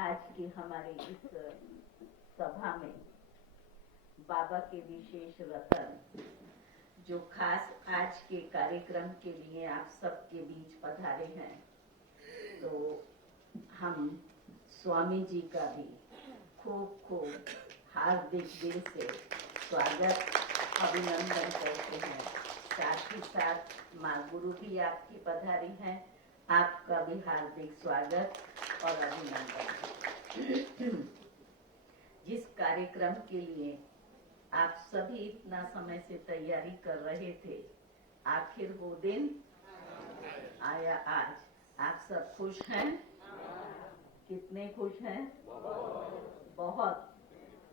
आज की हमारी इस सभा में बाबा के विशेष रतन जो खास आज के कार्यक्रम के लिए आप सबके बीच पधारे हैं, तो हम स्वामी जी का भी खूब खूब हार्दिक दिल से स्वागत अभिनंदन करते हैं। साथ ही साथ माँ गुरु भी आपकी पधारी हैं, आपका भी हार्दिक स्वागत और अभिनंदन। जिस कार्यक्रम के लिए आप सभी इतना समय से तैयारी कर रहे थे, आखिर वो दिन आया आज। आप सब खुश हैं? कितने खुश हैं? बहुत।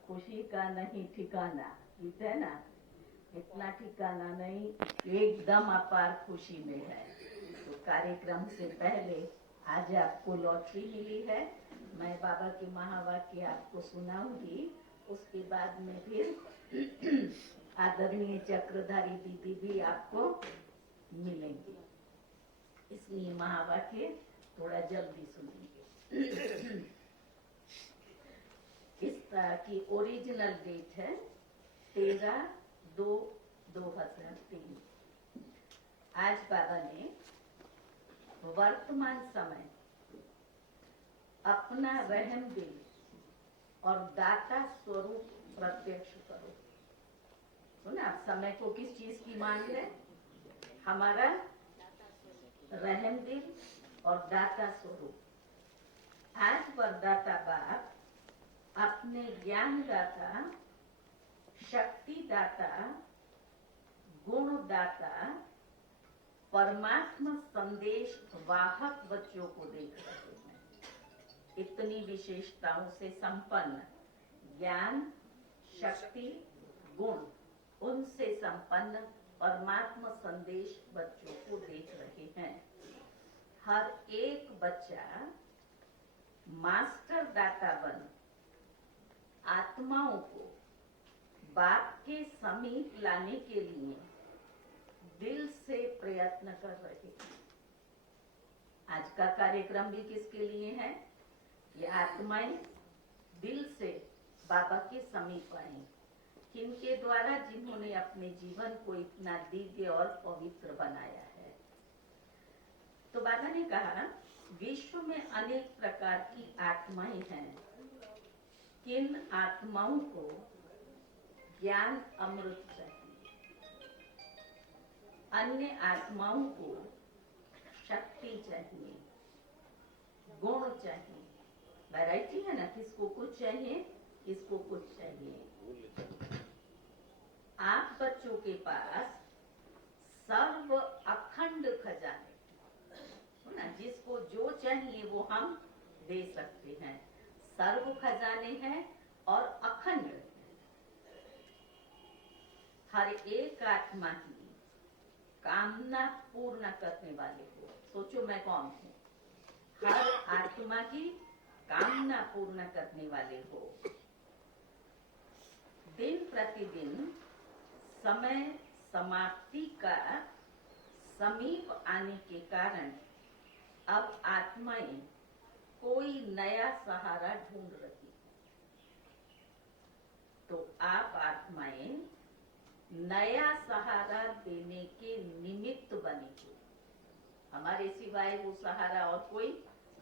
खुशी का नहीं ठिकाना, ठीक है ना? इतना ठिकाना नहीं, एकदम अपार खुशी में है। तो कार्यक्रम से पहले आज आपको लॉटरी मिली है। मैं बाबा के महावाक्य आपको सुनाऊंगी, उसके बाद में फिर आदरणीय चक्रधारी दीदी भी आपको मिलेंगी, इसलिए महावाक्य थोड़ा जल्दी सुनेंगे। इसका की ओरिजिनल डेट है 13/2/2003। आज बाबा ने वर्तमान समय अपना रहम दिल और दाता स्वरूप प्रत्यक्ष करो। सुना, आप समय को किस चीज की मांग है? हमारा रहम दिल और दाता स्वरूप। आज वरदाता बाप अपने ज्ञान दाता, शक्ति दाता, गुण दाता, परमात्मा संदेश वाहक बच्चों को देख रहे हैं। इतनी विशेषताओं से संपन्न, ज्ञान, शक्ति, गुण, उनसे संपन्न परमात्मा संदेश बच्चों को देख रहे हैं। हर एक बच्चा मास्टर दाता बन आत्माओं को बाप के समीप लाने के लिए दिल से प्रयत्न कर रहे हैं। आज का कार्यक्रम भी किसके लिए है? ये आत्माएं दिल से बाबा के समीप आए, किनके द्वारा? जिन्होंने अपने जीवन को इतना दिव्य और पवित्र बनाया है। तो बाबा ने कहा, विश्व में अनेक प्रकार की आत्माएं हैं। किन आत्माओं को ज्ञान अमृत चाहिए, अन्य आत्माओं को शक्ति चाहिए, गुण चाहिए। वैरायटी है ना, किसको कुछ चाहिए, किसको कुछ चाहिए। आप बच्चों के पास सर्व अखंड खजाने ना, जिसको जो चाहिए वो हम दे सकते हैं। सर्व खजाने हैं और अखंड। हर एक आत्मा की कामना पूर्ण करने वाले हो। सोचो मैं कौन हूँ? हर आत्मा की कामना पूर्ण करने वाले हो। दिन प्रतिदिन समय समाप्ति का समीप आने के कारण अब आत्माएं कोई नया सहारा ढूंढ रही है। तो आप आत्माएं नया सहारा देने के निमित्त बने हो। हमारे सिवाय वो सहारा और कोई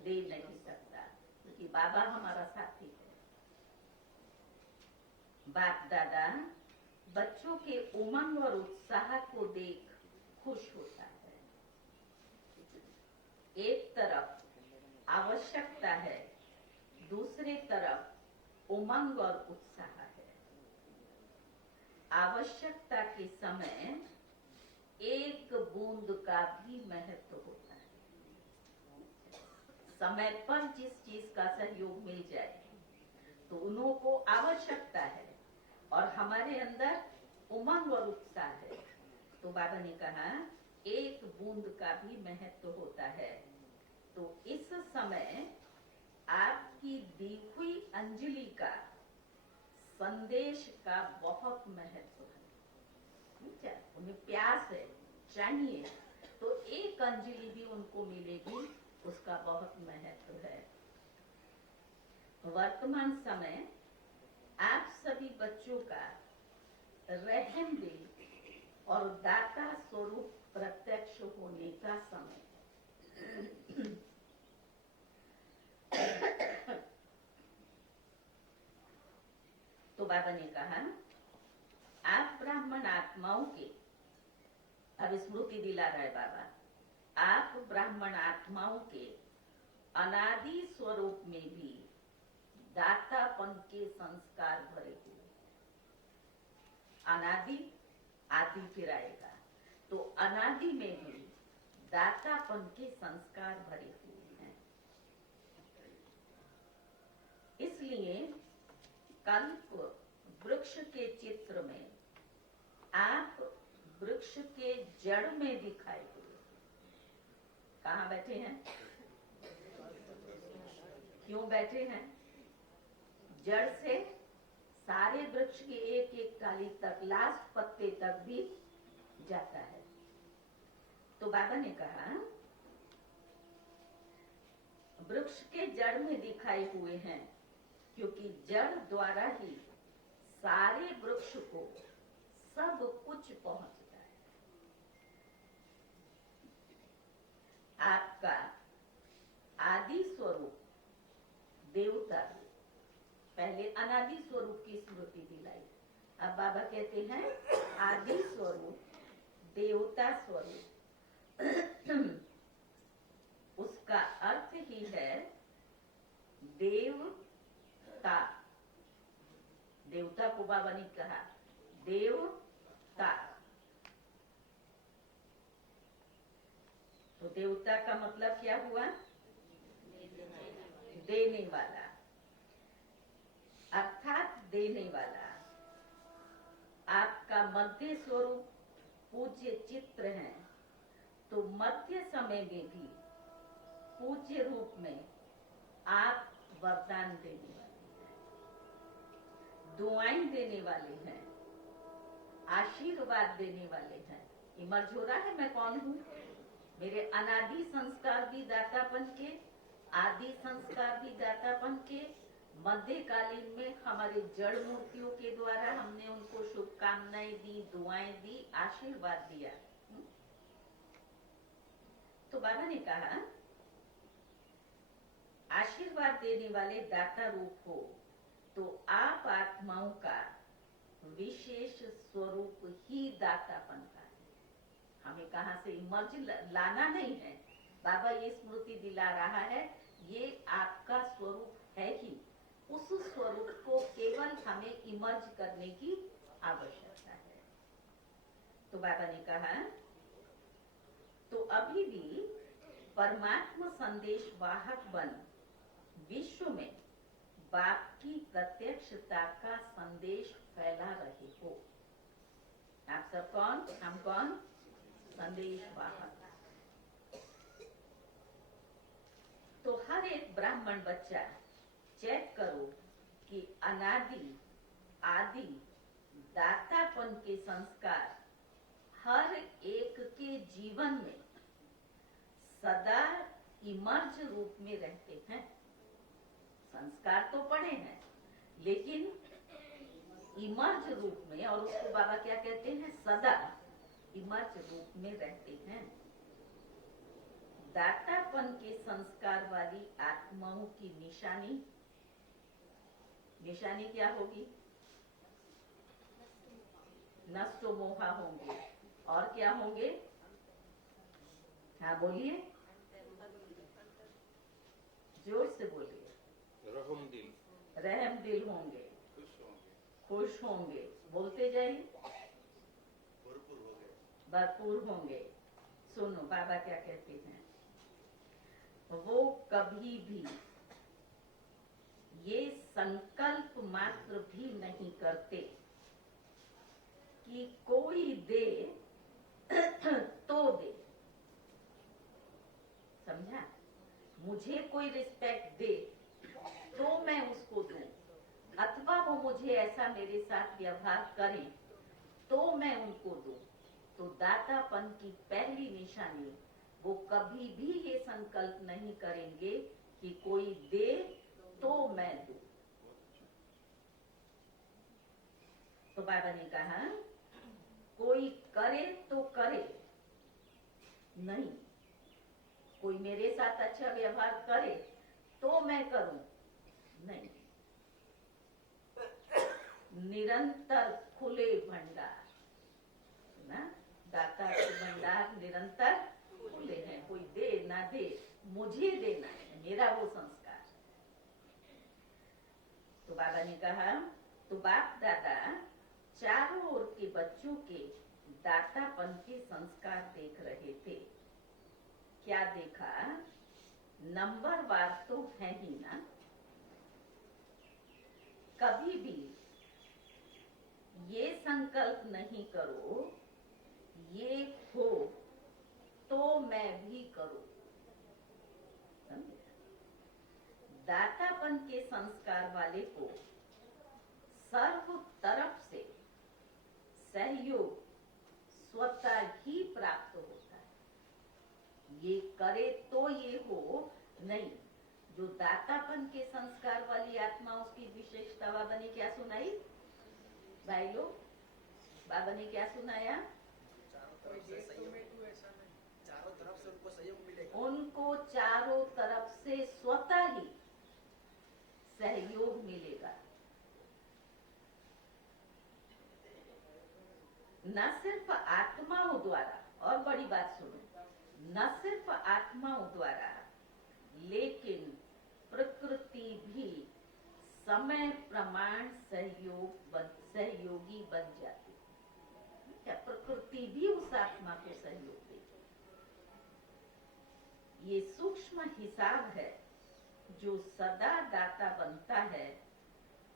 दे नहीं सकता, क्योंकि बाबा हमारा साथी है। बाप दादा बच्चों के उमंग और उत्साह को देख खुश होता है। एक तरफ आवश्यकता है, दूसरी तरफ उमंग और उत्साह है। आवश्यकता के समय एक बूंद का भी महत्व होता है। समय पर जिस चीज का सहयोग मिल जाए तो उन्हों को आवश्यकता है, और हमारे अंदर उमंग और उत्साह है। तो बाबा ने कहा, एक बूंद का भी महत्व होता है। तो इस समय आपकी दी हुई अंजलि का संदेश का बहुत महत्व है। उन्हें प्यास है, चाहिए, तो एक अंजलि भी उनको मिलेगी, उसका बहुत महत्व है। वर्तमान समय आप सभी बच्चों का रहम दिल और दाता स्वरूप प्रत्यक्ष होने का समय है। तो बाबा ने कहा, आप ब्राह्मण आत्माओं के, अब स्मृति दिला रहे बाबा, आप ब्राह्मण आत्माओं के अनादि स्वरूप में भी दातापन के संस्कार भरे हुए। अनादि, आदि फिर आएगा, तो अनादि में भी दातापन के संस्कार भरे हुए हैं। इसलिए कल्प वृक्ष के चित्र में आप वृक्ष के जड़ में दिखाई हुए। कहाँ बैठे हैं? क्यों बैठे हैं? जड़ से सारे वृक्ष के एक एक डाली तक, लास्ट पत्ते तक भी जाता है। तो बाबा ने कहा, वृक्ष के जड़ में दिखाई हुए हैं, क्योंकि जड़ द्वारा ही सारे वृक्ष को सब कुछ पहुंचता है। आपका आदि स्वरूप देवता, पहले अनादि स्वरूप की स्मृति दिलाई, अब बाबा कहते हैं आदि स्वरूप देवता स्वरूप। उसका अर्थ ही है देवता। देवता को बाबा ने कहा देवता। तो देवता का मतलब क्या हुआ? देने वाला, अर्थात देने वाला। आपका मध्य स्वरूप पूज्य चित्र है, तो मध्य समय में भी पूज्य रूप में आप वरदान देने वाले हैं, दुआएं देने वाले हैं, आशीर्वाद देने वाले हैं। इमर्ज हो रहा है मैं कौन हूँ? मेरे अनादि संस्कार भी दातापन के, आदि संस्कार भी दातापन के। मध्यकालीन में हमारे जड़ मूर्तियों के द्वारा हमने उनको शुभकामनाएं दी, दुआएं दी, आशीर्वाद दिया। तो बाबा ने कहा, आशीर्वाद देने वाले दाता रूप हो, तो आप आत्माओं का विशेष स्वरूप ही दातापन का है। हमें कहां से इमर्ज लाना नहीं है, बाबा ये स्मृति दिला रहा है, ये आपका स्वरूप है ही। उस स्वरूप को केवल हमें इमर्ज करने की आवश्यकता है। तो बाबा ने कहा, तो अभी भी परमात्मा संदेश वाहक बन विश्व में बाप की प्रत्यक्षता का संदेश फैला रहे हो। आप सब कौन? हम कौन? संदेश वाहक। तो हर एक ब्राह्मण बच्चा चेक करो कि अनादि आदि दातापन के संस्कार हर एक के जीवन में सदा इमर्ज रूप में रहते हैं। संस्कार तो पड़े हैं, लेकिन इमर्ज रूप में, और उसको बाबा क्या कहते हैं? सदा इमर्ज रूप में रहते हैं। दातापन के संस्कार वाली आत्माओं की निशानी क्या होगी? नष्टो मोहा होंगे। और क्या होंगे? हाँ बोलिए, जोर से बोलिए। रहम दिल होंगे, खुश होंगे, बोलते जाइए, भरपूर होंगे। सुनो बाबा क्या कहते हैं, वो कभी भी ये संकल्प मात्र भी नहीं करते कि कोई दे तो दे। समझा? मुझे कोई रिस्पेक्ट दे तो मैं उसको दूं, अथवा वो मुझे ऐसा मेरे साथ व्यवहार करें तो मैं उनको दूं। तो दातापन की पहली निशानी, वो कभी भी ये संकल्प नहीं करेंगे कि कोई दे तो मैं दूं। बाबा ने कहा कोई करे तो करे, नहीं कोई मेरे साथ अच्छा व्यवहार करे तो मैं करूं, नहीं। निरंतर खुले भंडार ना, दाता के भंडार निरंतर खुले हैं, कोई दे ना दे मुझे देना है, मेरा वो संस्कार। तो बाबा ने कहा तो बाप दादा चारों ओर के बच्चों के दातापन के संस्कार देख रहे थे। क्या देखा? नंबरवार तो है ही ना। कभी भी ये संकल्प नहीं करो ये हो तो मैं भी करूं। दातापन के संस्कार वाले को सर्व तरफ से सहयोग स्वतः ही प्राप्त होता है। ये करे तो ये हो, नहीं। जो दातापन के संस्कार वाली आत्मा, उसकी विशेषता बाबा ने क्या सुनाई? भाई लोग, बाबा ने क्या सुनाया? चारों तरफ से उनको सहयोग मिलेगा। उनको चारों तरफ से स्वतः ही सहयोग मिलेगा। न सिर्फ आत्माओं द्वारा, और बड़ी बात सुनो, न सिर्फ आत्माओं द्वारा, लेकिन प्रकृति भी समय प्रमाण सहयोगी बन जाती है। क्या प्रकृति भी उस आत्मा को सहयोग देती? ये सूक्ष्म हिसाब है। जो सदा दाता बनता है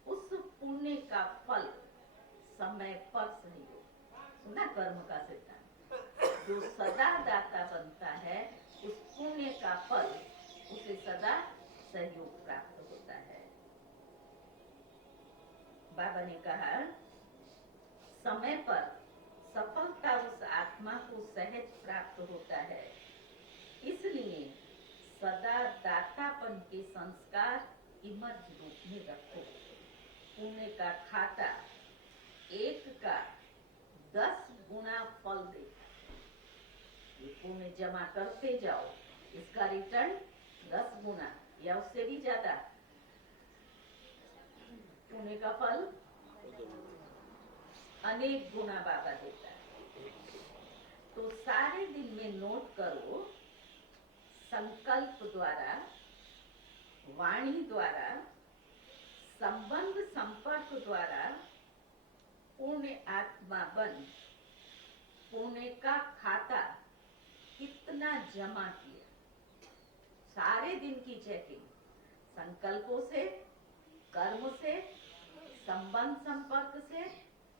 उस पुण्य का फल समय पर सहयोग, सुना कर्म का सिद्धांत। जो सदा दाता बनता है उस पुण्य का फल उसे सदा सहयोग प्राप्त होता है। बाबा ने कहा समय पर सफलता उस आत्मा को सहज प्राप्त होता है, इसलिए सदा दातापन के संस्कार इमर्ज रूप में रखो। पुण्य का खाता 1 का 10 गुना फल देता है। ये पुण्य जमा करते जाओ, इसका रिटर्न 10 गुना या उससे भी ज्यादा पुण्य का फल अनेक गुना बाबा देता है। तो सारे दिन में नोट करो, संकल्प द्वारा, वाणी द्वारा, संबंध संपर्क द्वारा पुण्य आत्मा बन पुण्य का खाता कितना जमा किया। सारे दिन की चेकिंग, संकल्पों से, कर्म से, संबंध संपर्क से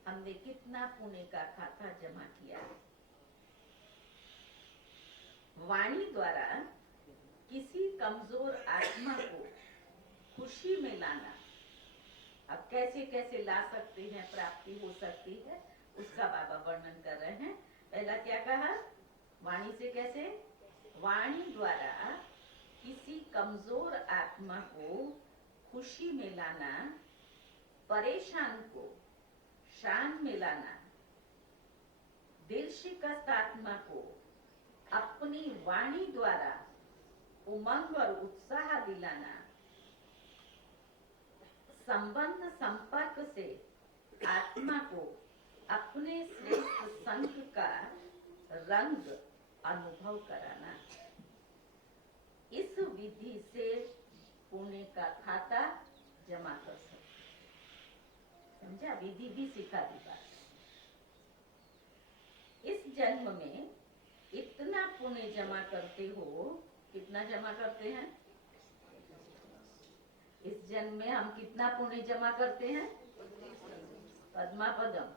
हमने कितना पुण्य का खाता जमा किया। वाणी द्वारा किसी कमजोर आत्मा को खुशी में लाना, अब कैसे कैसे ला सकते हैं, प्राप्ति हो सकती है, उसका बाबा वर्णन कर रहे हैं। पहला क्या कहा? वाणी से कैसे? वाणी द्वारा किसी कमजोर आत्मा को खुशी में लाना, परेशान को शान में लाना, दिल शिकस्त आत्मा को अपनी वाणी द्वारा उमंग और उत्साह दिलाना, संबंध संपर्क से आत्मा को अपने श्रेष्ठ संग का रंग अनुभव कराना। इस विधि से पुण्य का खाता जमा कर सकते। समझा? विधि भी सिखा दी बात। इस जन्म में इतना पुण्य जमा करते हो, कितना जमा करते हैं? इस जन्म में हम कितना पुण्य जमा करते हैं? पद्मा पदम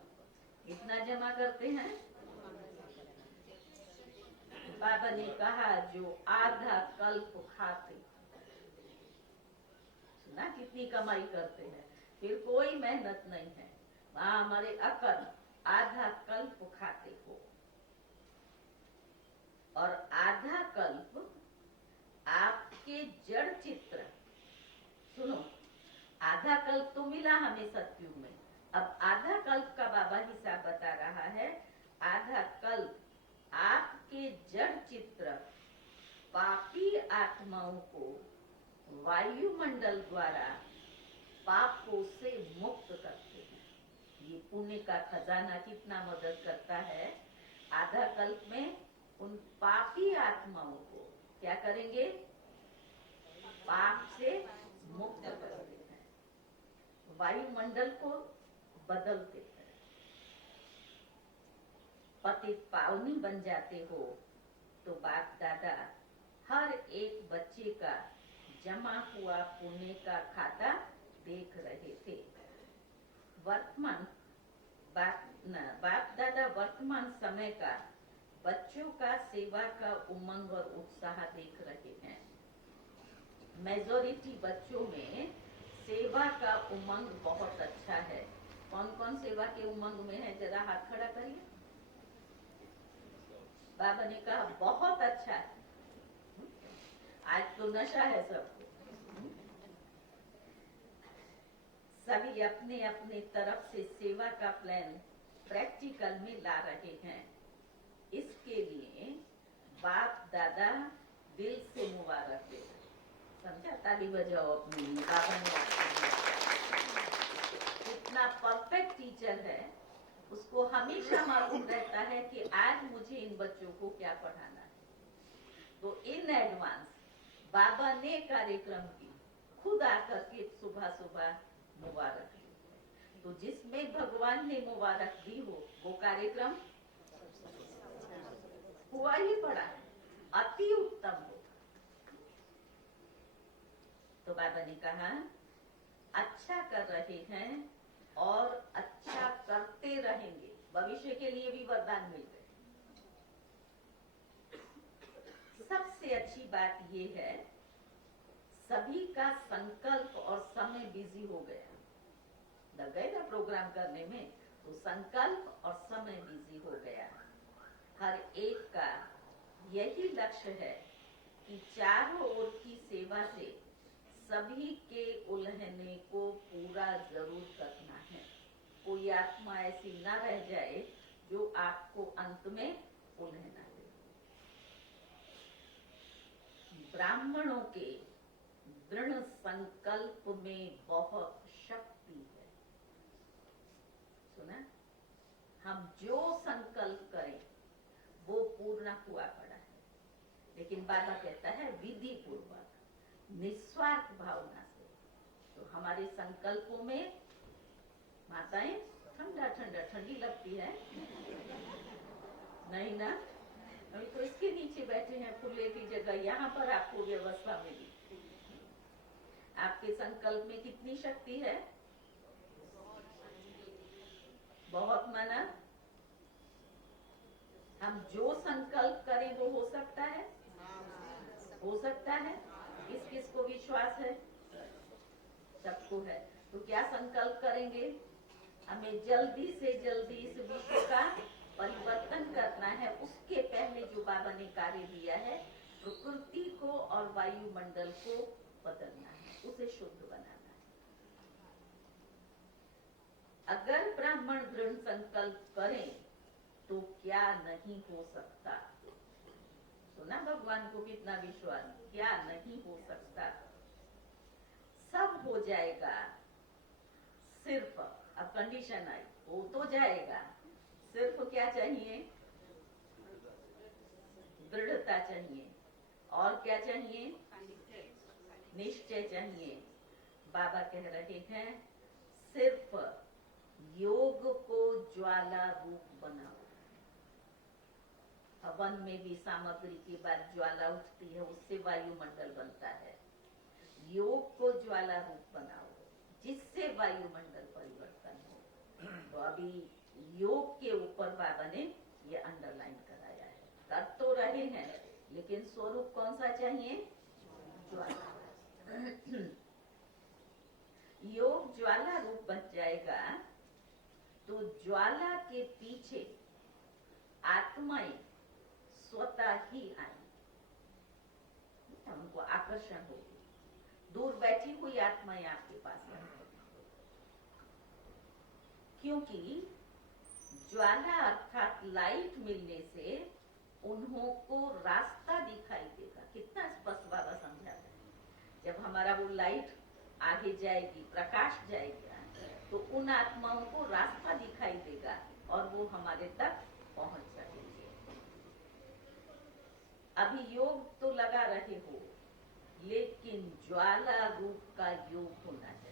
कितना जमा करते हैं? बाबा ने कहा जो आधा कल्प खाते। सुना कितनी कमाई करते हैं, फिर कोई मेहनत नहीं है, वहां हमारे अकल आधा कल्प खाते हो। और आधा कल्प आपके जड़ चित्र, सुनो, आधा कल्प तो मिला हमें सतयुग में, अब आधा कल्प का बाबा हिसाब बता रहा है। आधा कल्प आपके जड़ चित्र पापी आत्माओं को वायुमंडल द्वारा पापों से मुक्त करते हैं। ये पुण्य का खजाना कितना मदद करता है। आधा कल्प में उन पापी आत्माओं को क्या करेंगे, पाप से मुक्त करते हैं, वायुमंडल को बदलते हैं, पतित पावनी बन जाते हो। तो बाप दादा हर एक बच्चे का जमा हुआ पुण्य का खाता देख रहे थे। वर्तमान बाप दादा वर्तमान समय का बच्चों का सेवा का उमंग और उत्साह देख रहे हैं। मेजोरिटी बच्चों में सेवा का उमंग बहुत अच्छा है। कौन कौन सेवा के उमंग में है, जरा हाथ खड़ा करिए। बाबा ने कहा बहुत अच्छा है। आज तो नशा है सबको। सभी अपने अपने तरफ से सेवा का प्लान प्रैक्टिकल में ला रहे हैं। इसके लिए बाप दादा दिल से मुबारक दे। समझा? ताली बजाओ अपनी। बाबा ने कितना परफेक्ट टीचर है, उसको हमेशा मालूम रहता है कि आज मुझे इन बच्चों को क्या पढ़ाना है। तो इन एडवांस बाबा ने कार्यक्रम की खुद आकर के सुबह सुबह मुबारक दी। तो जिसमें भगवान ने मुबारक दी हो वो कार्यक्रम हुआ ही पड़ा, अति उत्तम हो। तो बाबा ने कहा अच्छा कर रहे हैं और अच्छा करते रहेंगे, भविष्य के लिए भी वरदान मिल गए। सबसे अच्छी बात ये है, सभी का संकल्प और समय बिजी हो गया। लग गए ना प्रोग्राम करने में, तो संकल्प और समय बिजी हो गया। हर एक का यही लक्ष्य है कि चारों ओर की सेवा से सभी के उल्हने को पूरा जरूर करना है। कोई आत्मा ऐसी ना रह जाए जो आपको अंत में उल्हना दे। ब्राह्मणों के दृढ़ संकल्प में बहुत शक्ति है। सुना? हम जो संकल्प करें वो पूर्ण हुआ पड़ा है। लेकिन बाबा कहता है विधि पूर्वक, निस्वार्थ भावना से। तो हमारे संकल्पों में माताएं ठंडा ठंडा ठंडी लगती है नहीं ना? अभी तो इसके नीचे बैठे हैं खुले की जगह, यहाँ पर आपको व्यवस्था मिली। आपके संकल्प में कितनी शक्ति है? बहुत। माना हम जो संकल्प करें वो हो सकता है, हो सकता है। किस किस को विश्वास है? सबको है। तो क्या संकल्प करेंगे? हमें जल्दी से जल्दी इस विश्व का परिवर्तन करना है। उसके पहले जो बाबा ने कार्य दिया है, प्रकृति को और वायुमंडल को बदलना है, उसे शुद्ध बनाना है। अगर ब्राह्मण दृढ़ संकल्प करें तो क्या नहीं हो सकता। सुना भगवान को कितना विश्वास, क्या नहीं हो सकता। सब हो जाएगा। सिर्फ अब कंडीशन आई, हो तो जाएगा, सिर्फ क्या चाहिए? दृढ़ता चाहिए। और क्या चाहिए? निश्चय चाहिए। बाबा कह रहे हैं सिर्फ योग को ज्वाला रूप बनाओ। हवन में भी सामग्री के बाद ज्वाला उठती है, उससे वायुमंडल बनता है। योग को ज्वाला रूप बनाओ जिससे वायुमंडल परिवर्तन हो। तो अभी योग के ऊपर बाबा ने ये अंडरलाइन कराया है। कर तो रहे हैं लेकिन स्वरूप कौन सा चाहिए? ज्वाला। योग ज्वाला रूप बन जाएगा तो ज्वाला के पीछे आत्माएं स्वतः ही आएंगी, उनको आकर्षण होगी। दूर बैठी हुई आत्माएं आपके पास आएंगी। क्योंकि ज्वाला अर्थात लाइट मिलने से उन्हों को रास्ता दिखाई देगा। कितना स्पष्ट बाबा समझा रहे हैं। जब हमारा वो लाइट आगे जाएगी, प्रकाश जाएगा, तो उन आत्माओं को रास्ता दिखाई देगा और वो हमारे तक पहुंच सकेंगे। अभी योग तो लगा रहे हो, लेकिन ज्वाला रूप का योग होना चाहिए।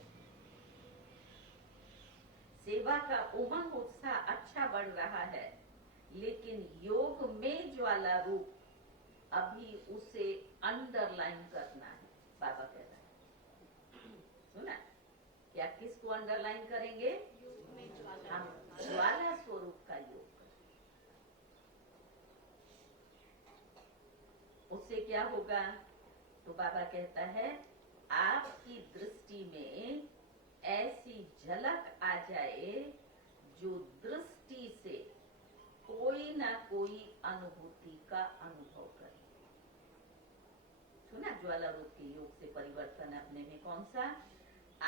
सेवा का उमंग उत्साह अच्छा बढ़ रहा है, लेकिन योग में ज्वाला रूप अभी उसे अंडरलाइन करना है। बाबा कह रहे हैं, सुना क्या? किसको अंडरलाइन करेंगे? हम ज्वाला स्वरूप का योग करें। उससे क्या होगा? तो बाबा कहता है आपकी दृष्टि में ऐसी झलक आ जाए जो दृष्टि से कोई ना कोई अनुभूति का अनुभव करे। सुना ज्वाला रूप के योग से परिवर्तन अपने में कौन सा?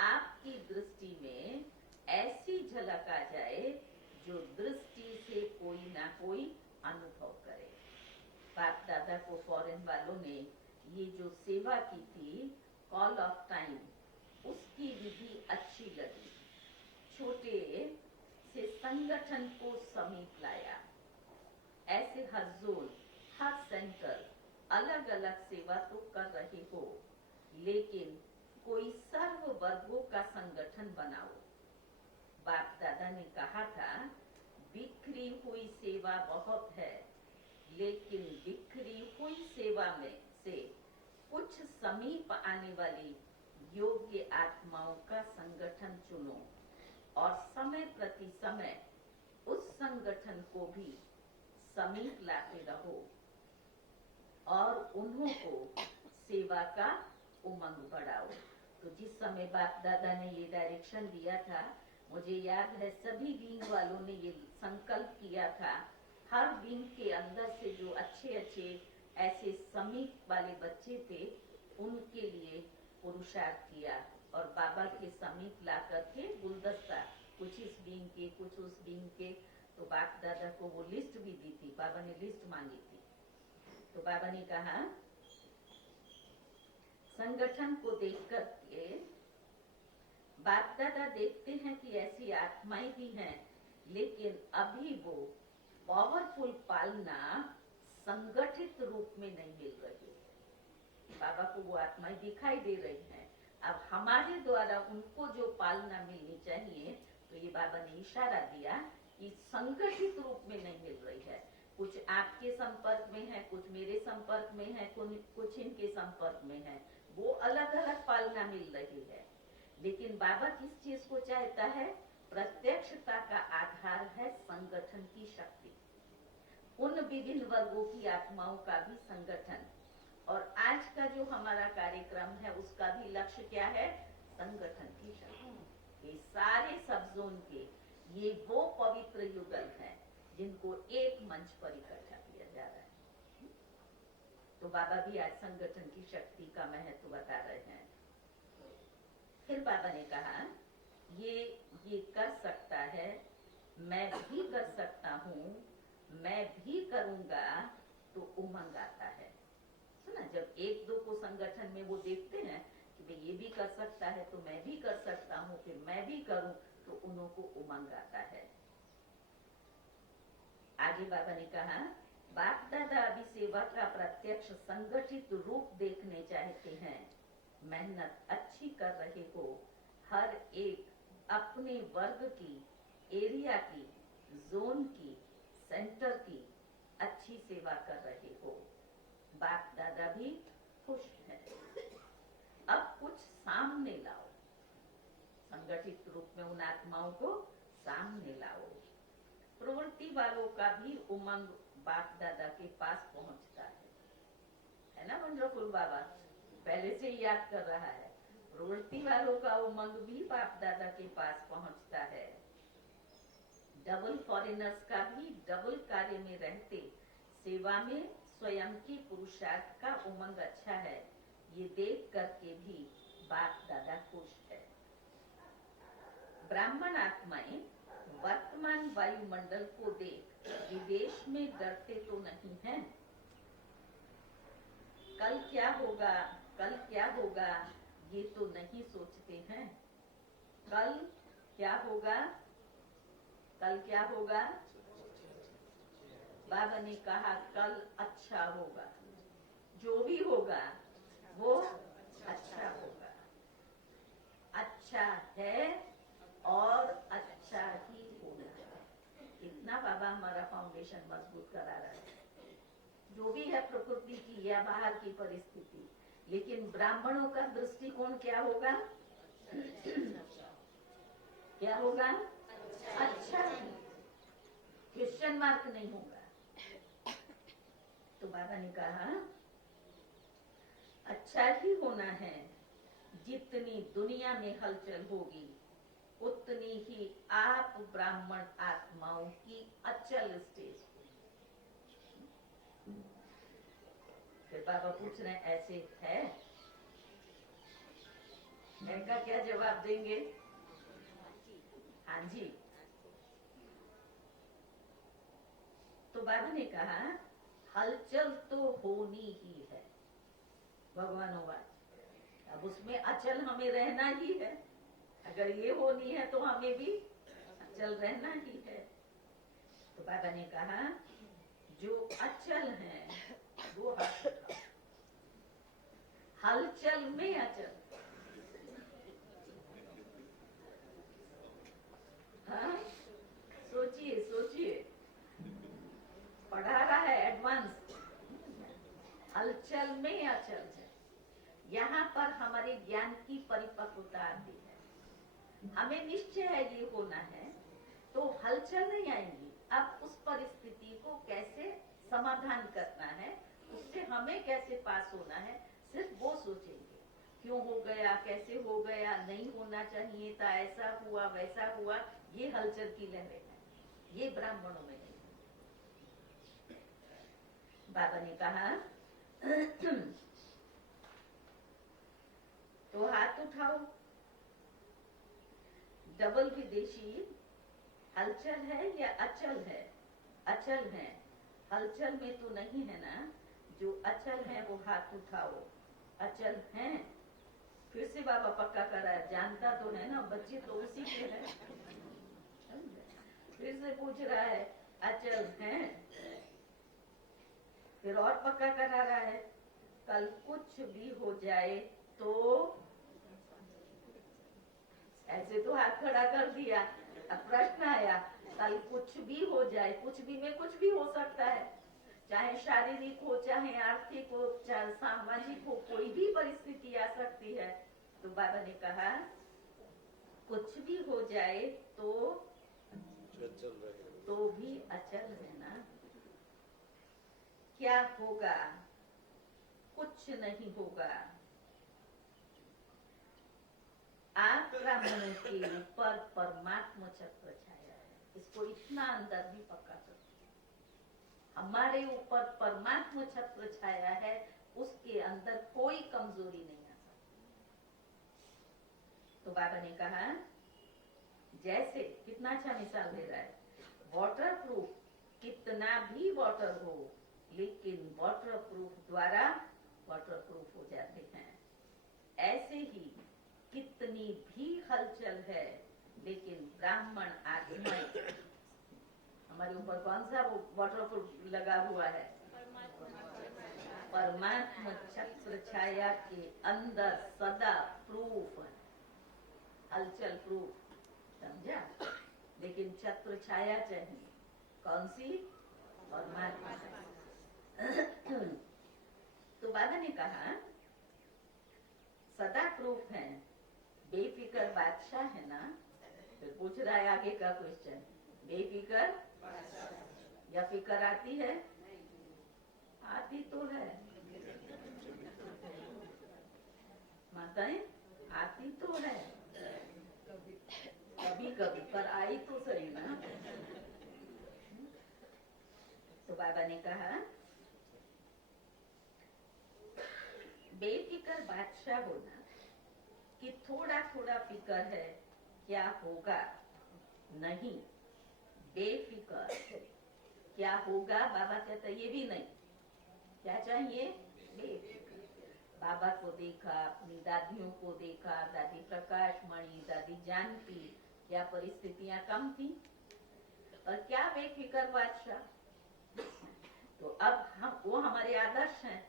आपकी दृष्टि में ऐसी झलक आ जाए जो दृष्टि से कोई ना कोई अनुभव करे। बाप दादा को फॉरेन वालों ने ये जो सेवा की थी, कॉल ऑफ टाइम, उसकी विधि अच्छी लगी। छोटे से संगठन को समीप लाया। ऐसे हर जोन, हर सेंटर अलग अलग सेवा तो कर रहे हो, लेकिन कोई सर्व वर्गों का संगठन बनाओ। बाप दादा ने कहा था बिखरी हुई सेवा बहुत है, लेकिन बिखरी हुई सेवा में से कुछ समीप आने वाली योग्य आत्माओं का संगठन चुनो और समय प्रति समय उस संगठन को भी समीप लाते रहो और उन्हों को सेवा का उमंग बढ़ाओ। तो जिस समय बाप दादा ने ये डायरेक्शन दिया था, मुझे याद है सभी विंग वालों ने ये संकल्प किया था, हर विंग के अंदर से जो अच्छे अच्छे ऐसे समीप वाले बच्चे थे उनके लिए पुरुषार्थ किया और बाबा के समीप ला करके गुलदस्ता, कुछ इस विंग के कुछ उस विंग के। तो बाप दादा को वो लिस्ट भी दी थी, बाबा ने लिस्ट मांगी थी। तो बाबा ने कहा संगठन को देख करके बाप दादा देखते हैं कि ऐसी आत्माएं भी हैं, लेकिन अभी वो पावरफुल पालना संगठित रूप में नहीं मिल रही है। बाबा को वो आत्माएं दिखाई दे रही हैं, अब हमारे द्वारा उनको जो पालना मिलनी चाहिए, तो ये बाबा ने इशारा दिया कि संगठित रूप में नहीं मिल रही है। कुछ आपके संपर्क में है, कुछ मेरे संपर्क में है, कुछ इनके संपर्क में है, वो अलग अलग पालना मिल रही है। लेकिन बाबा किस चीज को चाहता है? प्रत्यक्षता का आधार है संगठन की शक्ति, उन विभिन्न वर्गों की आत्माओं का भी संगठन। और आज का जो हमारा कार्यक्रम है उसका भी लक्ष्य क्या है? संगठन की शक्ति। ये सारे सब जोन के ये वो पवित्र युगल हैं जिनको एक मंच पर इकट्ठा किया जा रहा है। तो बाबा भी आज संगठन की शक्ति का महत्व बता रहे हैं। फिर बाबा ने कहा ये कर सकता है, मैं भी कर सकता हूँ, मैं भी करूंगा, तो उमंग आता है। सुना, जब एक दो को संगठन में वो देखते हैं कि भाई ये भी कर सकता है तो मैं भी कर सकता हूँ, फिर मैं भी करूं, तो उन्हों को उमंग आता है। आगे बाबा ने कहा बाप दादा अभी सेवा का प्रत्यक्ष संगठित रूप देखने चाहते हैं। मेहनत अच्छी कर रहे हो, हर एक अपने वर्ग की, एरिया की, जोन की, सेंटर की अच्छी सेवा कर रहे हो। बाप दादा भी खुश हैं। अब कुछ सामने लाओ, संगठित रूप में उन आत्माओं को सामने लाओ। प्रवृत्ति वालों का भी उमंग बाप दादा के पास पहुंचता है ना? वंडरफुल बाबा पहले से ही याद कर रहा है। प्रवृत्ति वालों का उमंग भी बाप दादा के पास पहुंचता है। डबल फॉरेनर्स का भी डबल कार्य में रहते सेवा में स्वयं की पुरुषार्थ का उमंग अच्छा है, ये देख करके भी बाप दादा खुश है। ब्राह्मण आत्माएं वर्तमान वायुमंडल को देख विदेश में डरते तो नहीं हैं? कल क्या होगा, कल क्या होगा ये तो नहीं सोचते हैं। कल क्या होगा, कल क्या होगा? बाबा ने कहा कल अच्छा होगा, जो भी होगा वो अच्छा होगा, अच्छा है और अच्छा ही होगा। इतना बाबा हमारा फाउंडेशन मजबूत करा रहा है। जो भी है प्रकृति की या बाहर की परिस्थिति, लेकिन ब्राह्मणों का दृष्टिकोण क्या होगा? क्या होगा? अच्छा। क्वेश्चन मार्क नहीं होगा। तो बाबा ने कहा अच्छा ही होना है। जितनी दुनिया में हलचल होगी उतनी ही आप ब्राह्मण आत्माओं की अचल स्टेज। फिर बाबा पूछ रहे हैं ऐसे है? इनका क्या जवाब देंगे? हाँ जी। तो बाबा ने कहा हलचल तो होनी ही है, भगवानोवाच। अब उसमें अचल हमें रहना ही है। अगर ये होनी है तो हमें भी अचल रहना ही है। तो बाबा ने कहा जो अचल है वो हाथ उठाओ। हलचल में अचल। हाँ, सोचिए सोचिए, पढ़ा रहा है एडवांस। हलचल में अचल है। यहाँ पर हमारे ज्ञान की परिपक्वता आती है। हमें निश्चय है ये होना है, तो हलचल नहीं आएंगी। अब उस परिस्थिति को कैसे समाधान करना है, उससे हमें कैसे पास होना है, सिर्फ वो सोचेंगे। क्यों हो गया, कैसे हो गया, नहीं होना चाहिए था, ऐसा हुआ वैसा हुआ, ये हलचल की लहरें हैं। ये ब्राह्मणों में नहीं। बाबा ने कहा तो हाथ उठाओ। डबल विदेशी हलचल है या अचल है? अचल है। हलचल में तो नहीं है ना। जो अचल है वो हाथ उठाओ। अचल है। फिर से बाबा पक्का कर रहा है, जानता तो है ना, बच्चे तो उसी के हैं। फिर से पूछ रहा है अचल है। फिर और पक्का करा रहा है, कल कुछ भी हो जाए तो, ऐसे तो हाथ खड़ा कर दिया। अब प्रश्न आया, कल कुछ भी हो जाए, कुछ भी में कुछ भी हो सकता है, चाहे शारीरिक हो, चाहे आर्थिक हो, चाहे सामाजिक हो, कोई भी परिस्थिति आ सकती है। तो बाबा ने कहा कुछ भी हो जाए तो भी अचल रहना। क्या होगा? कुछ नहीं होगा। आप ब्राह्मणों के ऊपर परमात्मा चक्र छाया है। इसको इतना अंदर भी पक्का कर, हमारे ऊपर परमात्मा चक्र छाया है, उसके अंदर कोई कमजोरी नहीं आ सकती। तो बाबा ने कहा जैसे, कितना अच्छा मिसाल दे रहा है, वाटर प्रूफ, कितना भी वाटर हो लेकिन वाटर प्रूफ द्वारा वाटर प्रूफ हो जाते हैं। ऐसे ही कितनी भी हलचल है लेकिन ब्राह्मण आत्मा हमारे ऊपर कौन सा वाटर प्रूफ लगा हुआ है? परमात्मा चक्र छाया के अंदर सदा प्रूफ है। हलचल प्रूफ, समझा? लेकिन चक्र छाया चाहिए। कौन सी? परमात्मा। तो बाबा ने कहा सदा प्रूफ है, बेफिक्र बादशाह है ना। फिर पूछ रहा है आगे का क्वेश्चन, बेफिक्र या फिक्र आती है? आती तो है माताएं, आती तो है कभी कभी, पर आई तो सही ना। तो बाबा ने कहा बेफिक्र बादशाह होना कि थोड़ा थोड़ा फिक्र है क्या होगा, नहीं, बेफिक्र। क्या होगा बाबा कहता ये भी नहीं, क्या चाहिए? बेफिक्र। बाबा को देखा, अपनी दादियों को देखा, दादी प्रकाश मणि, दादी जानकी, क्या परिस्थितियां कम थी और क्या बेफिक्र बादशाह। तो अब हम, वो हमारे आदर्श हैं,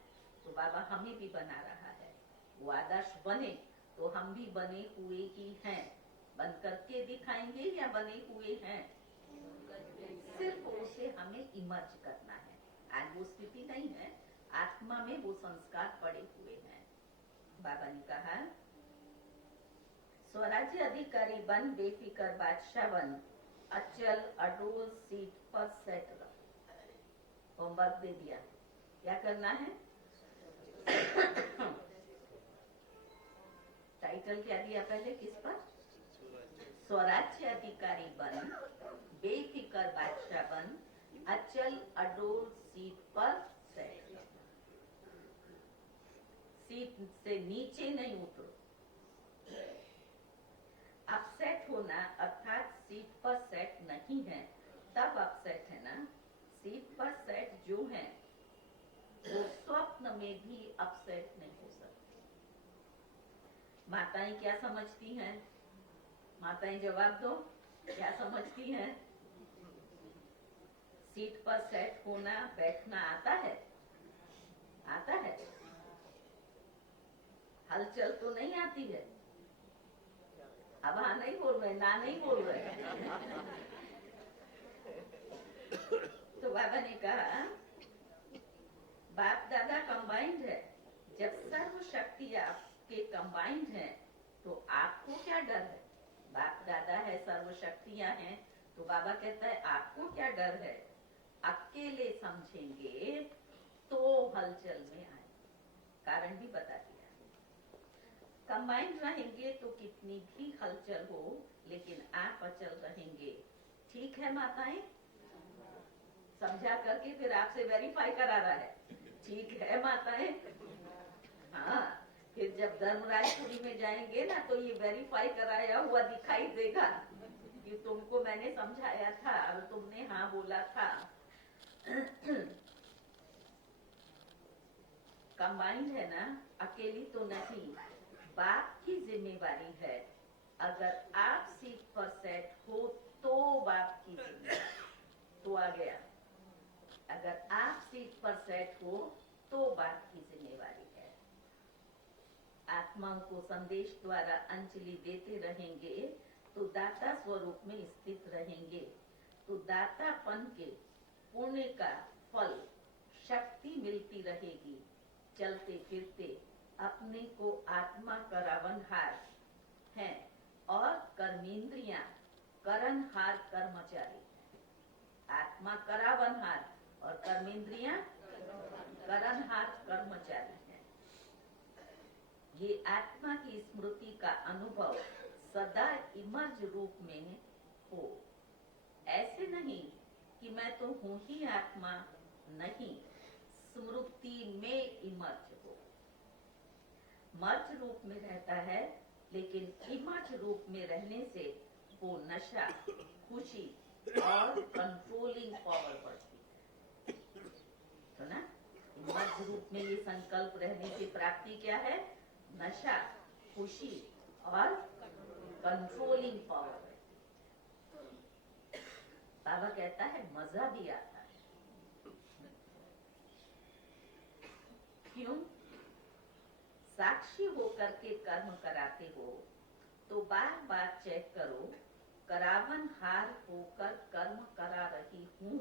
तो बाबा हमें भी बना रहा है। वो आदर्श बने तो हम भी बने हुए ही हैं। बन करके दिखाएंगे या बने हुए हैं? सिर्फ उसे हमें इमर्ज करना है। आज वो स्थिति नहीं है, आत्मा में वो संस्कार पड़े हुए हैं। बाबा ने कहा स्वराज्य अधिकारी बन, बेफिक्र बादशाह बन, अचल अडोल सीट पर सेट रह। होमवर्क दे दिया, क्या करना है? टाइटल क्या दिया पहले, किस पर? स्वराज्य अधिकारी बन, बेफिक्र बादशाह बन, अचल अडोल सीट पर सेट रह। सीट से नीचे नहीं उतरो। अपसेट होना अर्थात सीट पर सेट नहीं है तब अपसेट है ना। सीट पर सेट जो है वो स्वप्न में भी अपसेट नहीं हो सकते। माताएं क्या समझती हैं? माताएं जवाब दो, क्या समझती हैं? सीट पर सेट होना, बैठना आता है? आता है? हलचल तो नहीं आती है? अब हाँ नहीं बोल रहे, ना नहीं बोल रहे। तो बाबा ने कहा बाप दादा कंबाइंड है। जब सर्व शक्ति आपके कंबाइंड है तो आपको क्या डर है? बाप दादा है, सर्व शक्तियां हैं, तो बाबा कहता है आपको क्या डर है? अकेले समझेंगे तो हलचल में आए। कारण भी बता दिया। कंबाइंड रहेंगे तो कितनी भी हलचल हो, लेकिन आप अचल रहेंगे। ठीक है माताएं? समझा करके फिर आपसे वेरीफाई करा रहा है, ठीक है माताएं? हाँ, फिर जब धर्मराजपुरी में जाएंगे ना तो ये वेरीफाई कराया हुआ दिखाई देगा कि तुमको मैंने समझाया था और तुमने हाँ बोला था। कंबाइंड है ना, अकेली तो नहीं। बाप की जिम्मेवारी है। अगर आप सीट पर सेट हो तो बाप की जिम्मेवारी तो आ गया। अगर आप सीट पर सेट हो तो बाप की जिम्मेवारी है। आत्माओं को संदेश द्वारा अंजलि देते रहेंगे तो दाता स्वरूप में स्थित रहेंगे। तो दातापन के पुण्य का फल शक्ति मिलती रहेगी। चलते फिरते अपने को आत्मा करावनहार है और कर्मेंद्रियां करनहार कर्मचारी। आत्मा करावनहार और कर्मेंद्रियां करनहार कर्मचारी हैं। ये आत्मा की स्मृति का अनुभव सदा इमर्ज रूप में हो। ऐसे नहीं कि मैं तो हूं ही आत्मा, नहीं, स्मृति में इमर्ज हो। मर्ज रूप में रहता है, लेकिन इमर्ज रूप में रहने से वो नशा, खुशी और कंट्रोलिंग पावर बढ़ती है। तो ना, इमर्ज रूप में ये संकल्प रहने की प्राप्ति क्या है? नशा, खुशी और कंट्रोलिंग पावर। बाबा कहता है मजा भी आता है। क्यों? साक्षी होकर के कर्म कराते हो तो बार बार चेक करो, करावन हार होकर कर्म करा रही हूँ।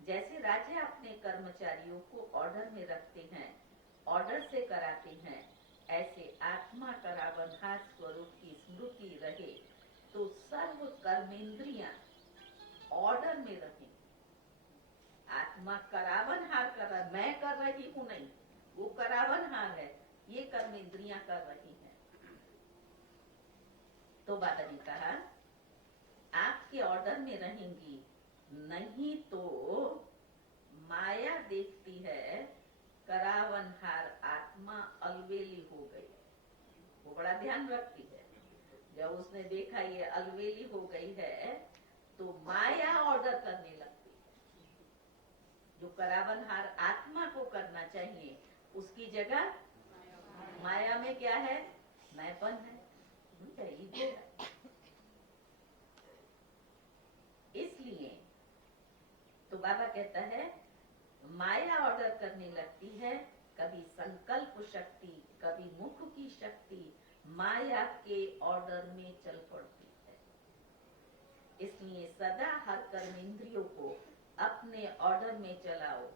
जैसे राजा अपने कर्मचारियों को ऑर्डर में रखते हैं, ऑर्डर से कराते हैं, ऐसे आत्मा करावनहार स्वरूप की स्मृति रहे तो सर्व कर्मेंद्रियां ऑर्डर में रहे। आत्मा करावनहार कर रहा, मैं कर रही हूँ नहीं, वो करावनहार है, ये कर्मेंद्रियां कर रही हैं। तो बाबा ने कहा आपके ऑर्डर में रहेंगी, नहीं तो माया देखती है करावनहार आत्मा अलवेली हो गई। वो बड़ा ध्यान रखती है। जब उसने देखा ये अलवेली हो गई है तो माया ऑर्डर करने लगती है। जो करावनहार आत्मा को करना चाहिए उसकी जगह माया में क्या है? मैंपन है, ईगो है। इसलिए तो बाबा कहता है माया ऑर्डर करने लगती है, कभी संकल्प शक्ति, कभी मुख की शक्ति माया के ऑर्डर में चल पड़ती है। इसलिए सदा हर कर्म इंद्रियों को अपने ऑर्डर में चलाओ।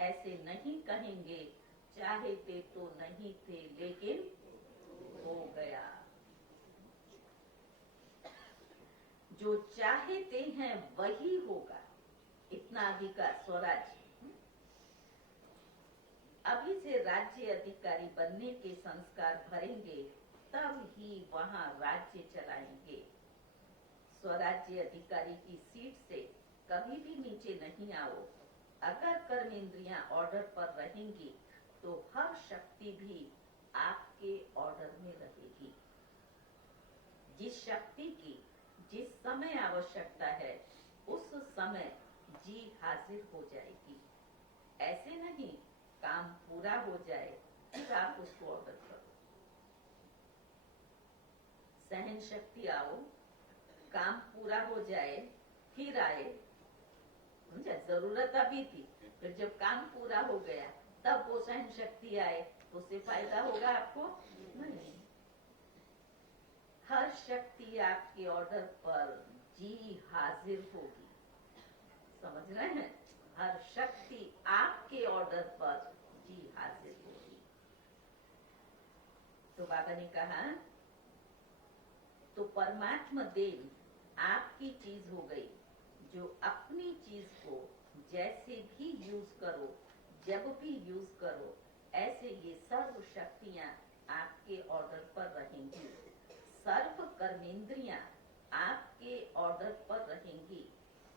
ऐसे नहीं कहेंगे चाहे थे तो नहीं थे लेकिन हो गया। जो चाहते हैं वही होगा, इतना अधिकार स्वराज्य। अभी से राज्य अधिकारी बनने के संस्कार भरेंगे, तब ही वहां राज्य चलाएंगे। स्वराज्य अधिकारी की सीट से कभी भी नीचे नहीं आओ। अगर कर्म इंद्रियां ऑर्डर पर रहेंगी तो हर शक्ति भी आपके ऑर्डर में रहेगी। जिस शक्ति की जिस समय आवश्यकता है उस समय जी हाजिर हो जाएगी। ऐसे नहीं काम पूरा हो जाए फिर आप उसको ऑर्डर करो। सहन शक्ति आओ, काम पूरा हो जाए फिर आए। जरूरत अभी थी, फिर जब काम पूरा हो गया तब वो सहन शक्ति आए तो उससे फायदा होगा आपको? नहीं। हर शक्ति आपके ऑर्डर पर जी हाजिर होगी। समझ रहे हैं? हर शक्ति आपके ऑर्डर पर जी हाजिर होगी। तो बाबा ने कहा तो परमात्मा देव आपकी चीज हो गई। जो अपनी चीज को जैसे भी यूज करो, जब भी यूज करो, ऐसे ये सर्व शक्तियां आपके ऑर्डर पर रहेंगी। सर्व कर्मेंद्रियां आपके ऑर्डर पर रहेंगी।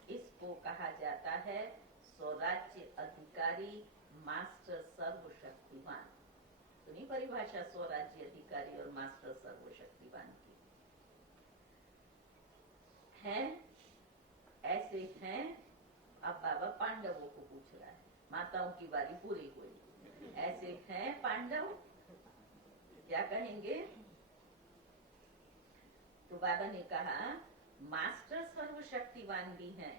इसको कहा जाता है स्वराज्य अधिकारी, मास्टर सर्वशक्तिवान। सुनी परिभाषा स्वराज्य अधिकारी और मास्टर सर्वशक्तिवान की? हैं? ऐसे हैं? अब बाबा पांडवों को पूछ रहा है, माताओं की बारी पूरी हुई। ऐसे हैं पांडव? क्या कहेंगे? तो बाबा ने कहा मास्टर सर्वशक्तिवान भी हैं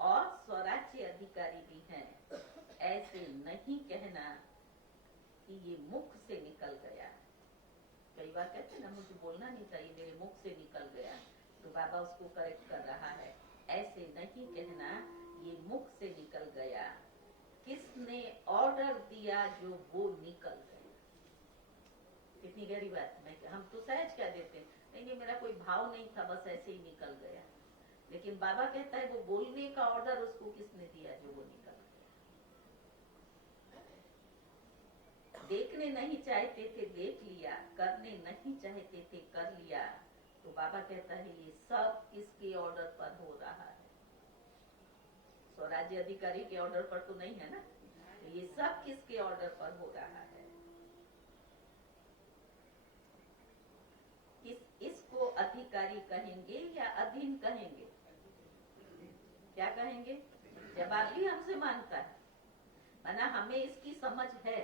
और स्वराज्य अधिकारी भी हैं। ऐसे नहीं कहना कि ये मुख से निकल गया। कई बार कहते हैं ना मुझे बोलना नहीं चाहिए, मेरे मुख से निकल गया। तो बाबा उसको करेक्ट कर रहा है। ऐसे नहीं कहना ये मुख से निकल गया। किसने ऑर्डर दिया जो वो निकल गया। कितनी गहरी बात। हम तो सहज कह देते हैं नहीं मेरा कोई भाव नहीं था, बस ऐसे ही निकल गया। लेकिन बाबा कहता है वो बोलने का ऑर्डर उसको किसने दिया जो वो निकल गया। देखने नहीं चाहते थे देख लिया, करने नहीं चाहते थे कर लिया। तो बाबा कहता है ये सब किसके ऑर्डर पर हो रहा है? स्वराज्य अधिकारी के ऑर्डर पर तो नहीं है ना। तो ये सब किसके ऑर्डर पर हो रहा है? इसको अधिकारी कहेंगे या अधीन कहेंगे? क्या कहेंगे? जवाब भी हमसे मांगता है, माना हमें इसकी समझ है।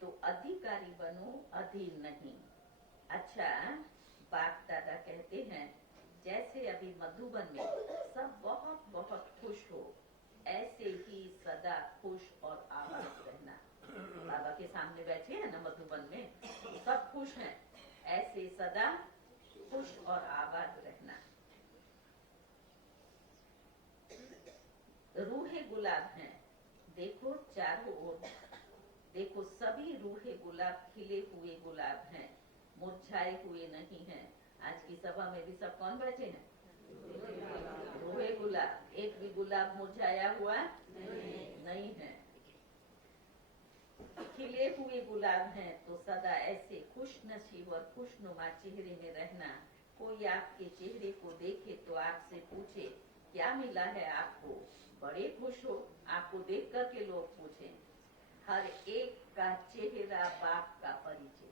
तो अधिकारी बनो, अधीन नहीं। अच्छा, बाप दादा कहते हैं जैसे अभी मधुबन में सब बहुत बहुत खुश हो, ऐसे ही सदा खुश और आबाद रहना। बाबा के सामने बैठे हैं ना मधुबन में, सब खुश हैं, ऐसे सदा खुश और आबाद रहना। रूहे गुलाब हैं, देखो चारों ओर, देखो सभी रूहे गुलाब खिले हुए गुलाब हैं, मुरझाए हुए नहीं हैं। आज की सभा में भी सब कौन बैठे हैं? रूहे गुलाब। एक भी गुलाब मुरझाया हुआ नहीं है, खिले हुए गुलाब हैं। तो सदा ऐसे खुश नसीब और खुशनुमा चेहरे में रहना। कोई आपके चेहरे को देखे तो आपसे पूछे क्या मिला है आपको, बड़े खुश हो, आपको देख कर के लोग पूछें। हर एक का चेहरा बाप का परिचय।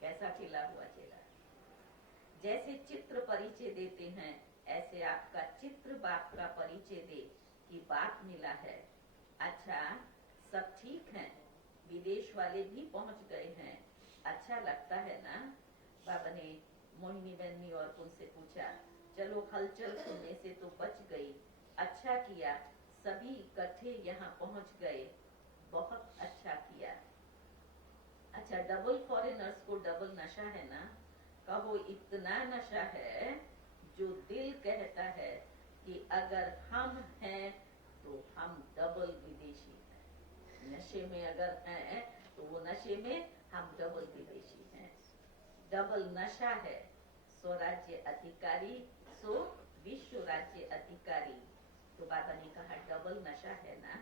कैसा खिला हुआ चेहरा। जैसे चित्र परिचय देते हैं, ऐसे आपका चित्र बाप का परिचय दे कि बाप मिला है। अच्छा, सब ठीक है, विदेश वाले भी पहुंच गए हैं, अच्छा लगता है ना। बाबा ने मोहिनी बहन और उनसे पूछा, चलो हलचल सुनने से तो बच गई, अच्छा किया सभी इकट्ठे यहाँ पहुंच गए, बहुत अच्छा किया। अच्छा, डबल फॉरेनर्स को डबल नशा है ना। कहो इतना नशा है जो दिल कहता है कि अगर हम हैं तो हम डबल विदेशी हैं। नशे में अगर हैं तो वो नशे में हम डबल विदेशी हैं। डबल नशा है, स्वराज्य अधिकारी सो विश्व राज्य अधिकारी। तो बाबा ने कहा डबल नशा है ना।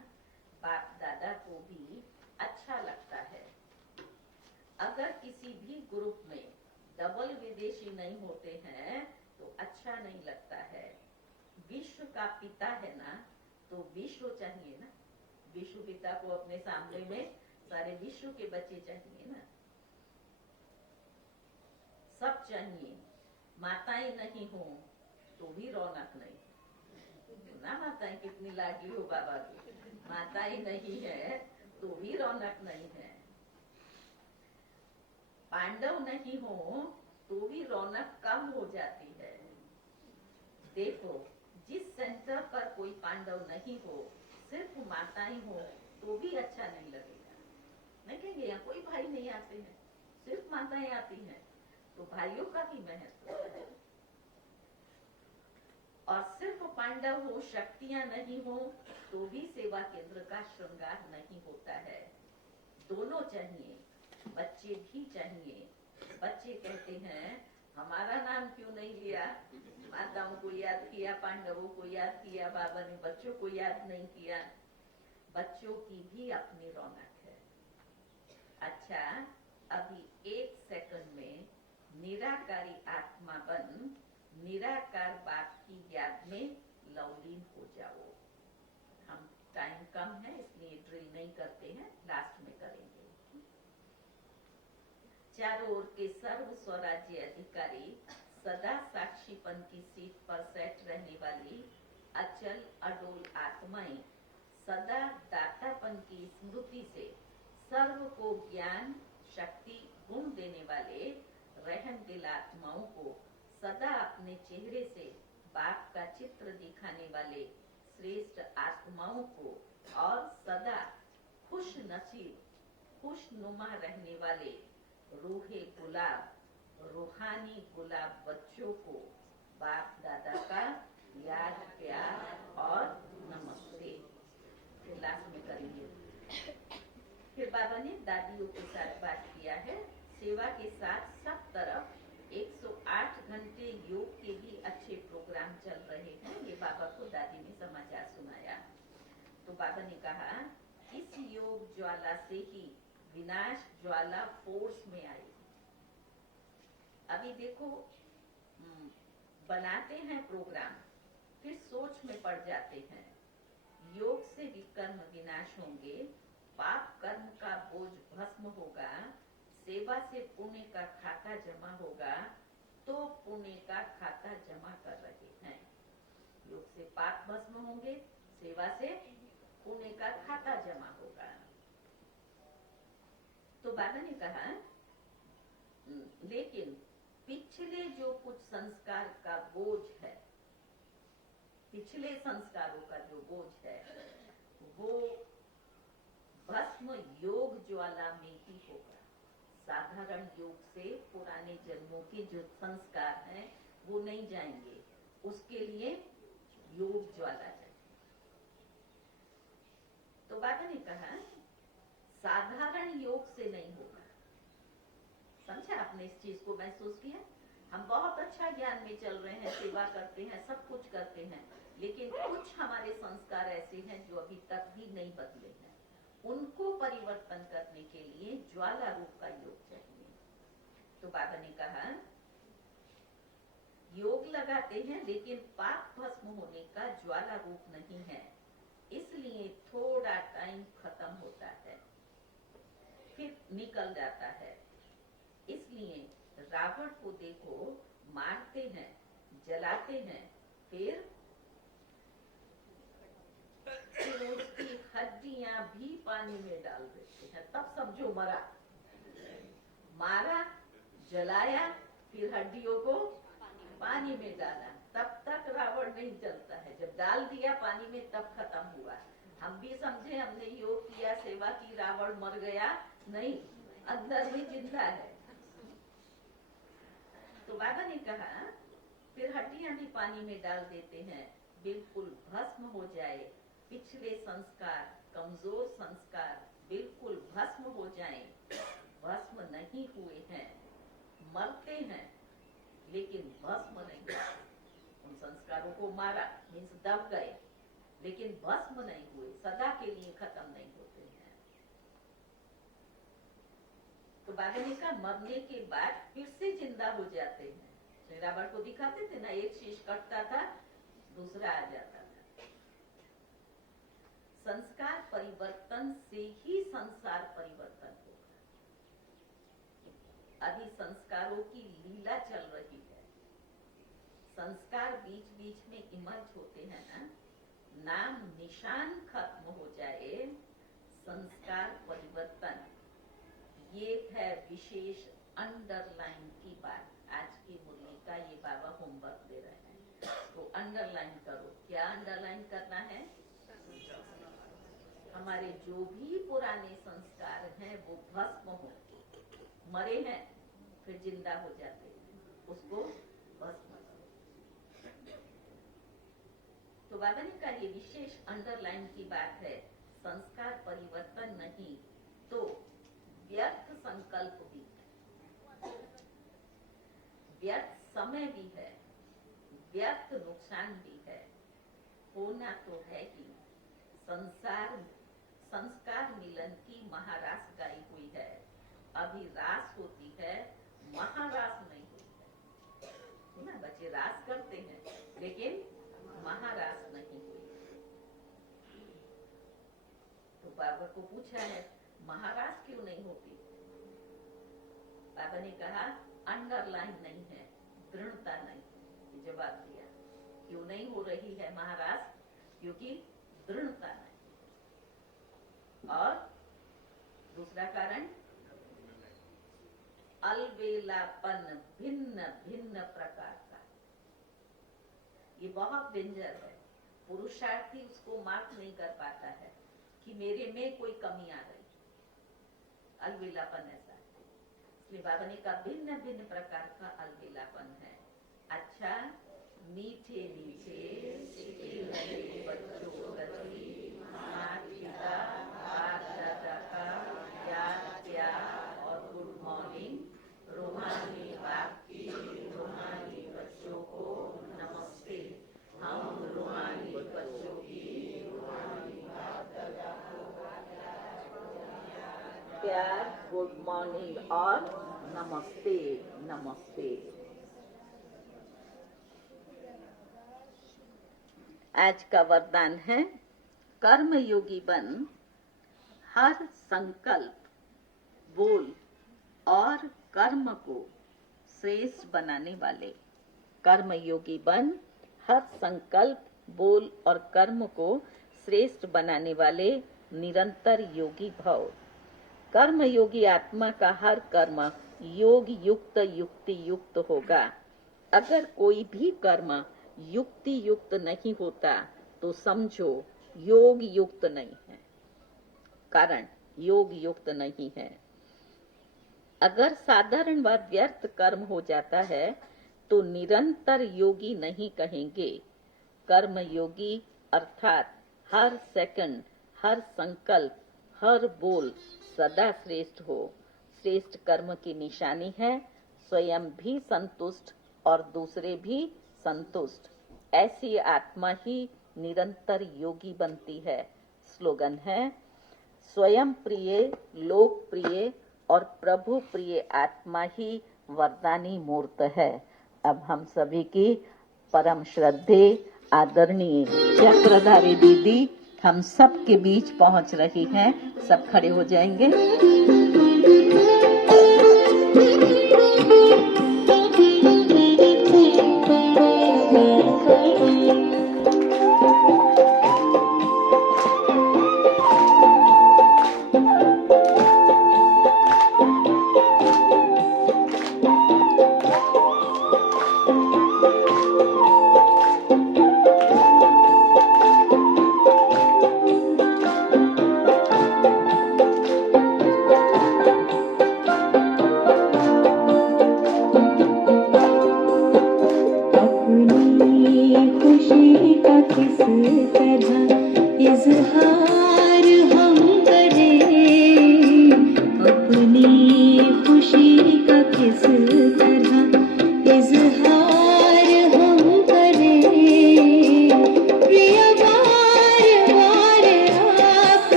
बाप दादा को भी अच्छा लगता है। अगर किसी भी ग्रुप में डबल विदेशी नहीं होते हैं तो अच्छा नहीं लगता है। विश्व का पिता है ना, तो विश्व चाहिए ना। विश्व पिता को अपने सामने में सारे विश्व के बच्चे चाहिए ना, सब चाहिए। माताएं नहीं हो तो भी रौनक नहीं ना। माताएं कितनी लाडली हो बाबा की, माताएं नहीं है तो भी रौनक नहीं है। पांडव नहीं हो तो भी रौनक कम हो जाती है। देखो, जिस सेंटर पर कोई पांडव नहीं हो, सिर्फ माताएं हो तो भी अच्छा नहीं लगेगा। नहीं कहेंगे यहाँ कोई भाई नहीं आते हैं, सिर्फ माताएं आती हैं, तो भाइयों का भी महत्व है। और सिर्फ पांडव हो, शक्तियां नहीं हो तो भी सेवा केंद्र का श्रृंगार नहीं होता है। दोनों चाहिए, बच्चे भी चाहिए। बच्चे कहते हैं हमारा नाम क्यों नहीं लिया, माताओं को याद किया, पांडवों को याद किया, बाबा ने बच्चों को याद नहीं किया। बच्चों की भी अपनी रौनक है। अच्छा, अभी 1 सेकंड में निराकारी आत्मा बन निराकार बाप की याद में लवलीन हो जाओ। हम टाइम कम है इसलिए ड्रिल नहीं करते हैं, लास्ट में करेंगे। चारों ओर के सर्व स्वराज्य अधिकारी, सदा साक्षीपन की सीट पर सेट रहने वाली अचल अडोल आत्माएं, सदा दातापन की स्मृति से सर्व को ज्ञान शक्ति गुण देने वाले रहम दिल आत्माओं को, सदा अपने चेहरे से बाप का चित्र दिखाने वाले श्रेष्ठ आत्माओं को, और सदा खुश नसीब खुश नुमा रहने वाले रूहे गुलाब रूहानी गुलाब बच्चों को बाप दादा का याद प्यार और नमस्ते। फिर लास्ट में करेंगे। फिर बाबा ने दादियों के साथ बात किया है। सेवा के साथ सब तरफ 108 घंटे योग के भी अच्छे प्रोग्राम चल रहे हैं। ये बाबा को दादी ने समाचार सुनाया। तो बाबा ने कहा इस योग ज्वाला से ही विनाश ज्वाला फोर्स में आई। अभी देखो, बनाते हैं प्रोग्राम, फिर सोच में पड़ जाते हैं। योग से विकर्म विनाश होंगे, पाप कर्म का बोझ भस्म होगा, सेवा से पुण्य का खाता जमा होगा। तो पुण्य का खाता जमा कर रहे हैं। योग से पाप भस्म होंगे, सेवा से पुण्य का खाता जमा होगा। तो बाबा ने कहा लेकिन पिछले जो कुछ संस्कार का बोझ है, पिछले संस्कारों का जो बोझ है, वो भस्म योग ज्वाला में ही होगा। साधारण योग से पुराने जन्मों के जो संस्कार हैं वो नहीं जाएंगे, उसके लिए योग ज्वाला चाहिए। तो बाबा ने कहा साधारण योग से नहीं होगा। समझा आपने इस चीज को, महसूस किया? हम बहुत अच्छा ज्ञान में चल रहे हैं, सेवा करते हैं, सब कुछ करते हैं, लेकिन कुछ हमारे संस्कार ऐसे हैं जो अभी तक भी नहीं बदले हैं। उनको परिवर्तन करने के लिए ज्वाला रूप का योग चाहिए। तो बाबा ने कहा योग लगाते हैं लेकिन पाप भस्म होने का ज्वाला रूप नहीं है, इसलिए थोड़ा टाइम खत्म होता है, फिर निकल जाता है। इसलिए रावण को देखो, मारते हैं, जलाते हैं, फिर उसकी हड्डियां भी पानी में डाल देते हैं। तब समझो मरा। मारा, जलाया, फिर हड्डियों को पानी में डाला, तब तक रावण नहीं जलता है। जब डाल दिया पानी में तब खत्म हुआ। हम भी समझे हमने योग किया, सेवा की, रावण मर गया, नहीं, अंदर में जिंदा है। तो बाबा ने कहा फिर हड्डियां भी पानी में डाल देते हैं, बिल्कुल भस्म हो जाए, पिछले संस्कार, कमजोर संस्कार बिल्कुल भस्म हो जाएं। भस्म नहीं हुए हैं, मरते हैं लेकिन भस्म नहीं हुए। उन संस्कारों को मारा, मीन्स दब गए, लेकिन भस्म नहीं हुए, सदा के लिए खत्म नहीं होते हैं। तो बाबा ने कहा मरने के बाद फिर से जिंदा हो जाते हैं। रावण को दिखाते थे ना, एक शीश कटता था, दूसरा आ जाता था। संस्कार परिवर्तन से ही संसार परिवर्तन होगा। अभी संस्कारों की लीला चल रही है। संस्कार बीच बीच में इमर्ज होते हैं ना, नाम निशान खत्म हो जाए, संस्कार परिवर्तन, ये है विशेष अंडरलाइन की बात। आज की मुरली का ये बाबा होमवर्क दे रहे हैं, तो अंडरलाइन करो। क्या अंडरलाइन करना है? हमारे जो भी पुराने संस्कार हैं वो भस्म हो, मरे हैं फिर जिंदा हो जाते हैं, उसको भस्म करो। तो बाबा ने कहा ये विशेष अंडरलाइन की बात है। संस्कार परिवर्तन नहीं तो व्यर्थ संकल्प भी है, व्यर्थ समय भी है, व्यर्थ नुकसान भी है। होना तो है ही। संस्कार मिलन की महारास गाई हुई है, अभी रास होती है, महारास नहीं हुई है ना। बच्चे रास करते हैं लेकिन महारास नहीं हुई। तो बाबा को पूछा है महारास क्यों नहीं होती? बाबा ने कहा अंडरलाइन नहीं है, दृढ़ता नहीं। जवाब दिया क्यों नहीं हो रही है महारास? क्योंकि दृढ़ता नहीं। और दूसरा कारण अलबेलापन, भिन्न भिन्न प्रकार का। ये बहुत डेंजर है। पुरुषार्थी उसको मार्क नहीं कर पाता है कि मेरे में कोई कमी आ रही। अलबेलापन ऐसा है। इसलिए बाबा ने कहा भिन्न भिन्न प्रकार का अलबेलापन है। अच्छा, मीठे मीठे बच्चों प्रति माता पिता बाप दादा का याद प्यार और गुड मॉर्निंग। रूहानी बाप की रूहानी बच्चों को नमस्ते। हम रूहानी बच्चों की रूहानी बाप दादा को प्यार, गुड मॉर्निंग और नमस्ते नमस्ते। आज का वरदान है कर्म योगी बन, हर संकल्प, बोल और कर्म को श्रेष्ठ बनाने वाले। कर्म योगी बन, हर संकल्प, बोल और कर्म को श्रेष्ठ बनाने वाले निरंतर योगी भव। कर्म योगी आत्मा का हर कर्म योग युक्त युक्ति युक्त होगा। अगर कोई भी कर्म युक्ति युक्त नहीं होता तो समझो योग युक्त नहीं है। कारण योग युक्त नहीं है। अगर साधारण व व्यर्थ कर्म हो जाता है तो निरंतर योगी नहीं कहेंगे। कर्म योगी अर्थात हर सेकंड, हर संकल्प, हर बोल सदा श्रेष्ठ हो। श्रेष्ठ कर्म की निशानी है स्वयं भी संतुष्ट और दूसरे भी संतुष्ट। ऐसी आत्मा ही निरंतर योगी बनती है। स्लोगन है स्वयं प्रिय, लोक प्रिय और प्रभु प्रिय आत्मा ही वरदानी मूर्त है। अब हम सभी की परम श्रद्धे आदरणीय चक्रधारी दीदी हम सब के बीच पहुंच रही हैं। सब खड़े हो जाएंगे।